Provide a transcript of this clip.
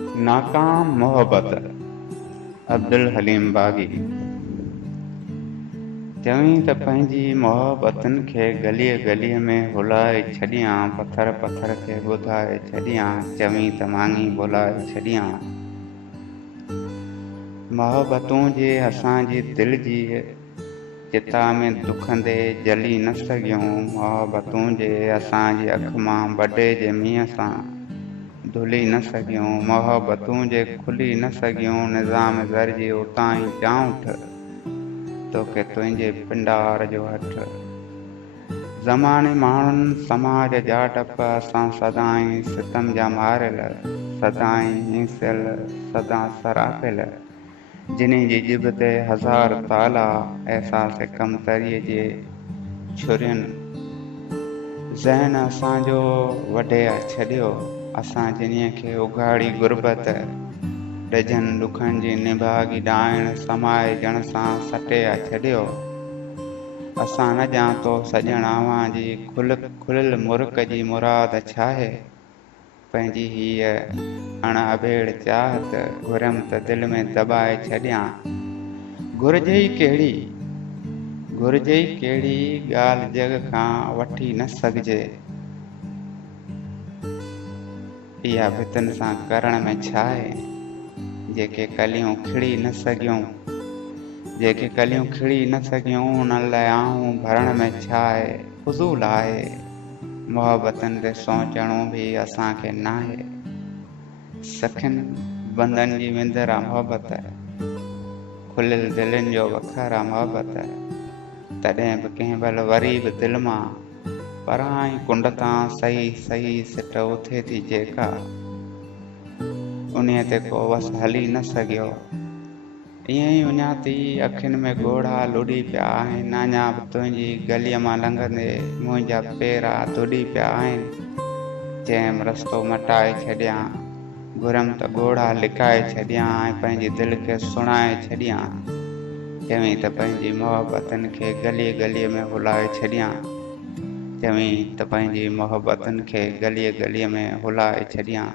नाकाम मोहब्बत अब्दुल हलीम बागी। चवीं त पंहिंजी मोहब्बतुनि खे गलीअ गलीअ में हुलाए छॾियां, पथर पथर खे ॿुधाए छॾियां, चवीं त मांगी बुलाए छॾियां। मोहब्बतूं जे असांजी दिलि जी चिता में दुखंदे जली न सघियूं, मोहब्बतूं जे असांजी अखि मां बॾे जे मींहं सां धुली न सघियूं, मोहब्बतूं जे खुली न सघियूं, निज़ाम ज़र जी उतां ई जाऊं तोखे तुंहिंजे पिंडार जो हथ। ज़माने माण्हुनि समाज जा टप असां सदाईं सितम जा मारियल, सदाईं हिंसियल, सदा सरापियल, जिन्हनि जी जिभ ते हज़ार ताला, अहसास कमतरीअ जे छुरियुनि। ज़हन असांजो वढे छॾियो, असां जिन्हीअ खे उघाड़ी गुरबत, डझनि ॾुखनि जी निभागी ॾाइण समाए ॼण सां सटे छॾियो। असां न ॼातो सॼण अव्हां जी खुलियल मुर्क जी मुराद छा आहे, पंहिंजी हीअ अण अबेड़ चाहत घुरियमि त दिलि में दॿाए छॾियां। घुरिजे ई कहिड़ी ॻाल्हि जग खां वठी न सघिजे, इहा भितनि सां करण में छा आहे, जेके कलियूं खिड़ी न सघियूं, उन्हनि लाइ आऊं भरण में छा आहे, फुज़ूल आहे। मोहब्बतनि ते सोचणो बि असांखे नाहे, सखियुनि बंदनि जी विंदर आहे मोहब्बत, खुलियल दिलनि जो वखर आहे मोहब्बत। तॾहिं बि कंहिं महिल वरी बि दिलि मां पराई कुंड तां सही सही सिट उथे थी जेका, उन्हीअ ते को वस हली न सघियो। ईअं ई उञाती अखियुनि में ॻोढ़ा लुॾी पिया आहिनि, अञा बि तुंहिंजी गलीअ मां लंघंदे मुंहिंजा पेरा धुॾी पिया आहिनि। चयमि रस्तो मटाए छॾियां, घुरियमि त ॻोढ़ा लिकाए छॾियां ऐं पंहिंजी दिलि खे सुणाए छॾियां। चवीं त पंहिंजी मोहब्बतुनि खे गलीअ गलीअ में हुलाए छॾियां, चवीं त पंहिंजी मोहब्बतुनि खे गलीअ गलीअ में हुलाए छॾियां।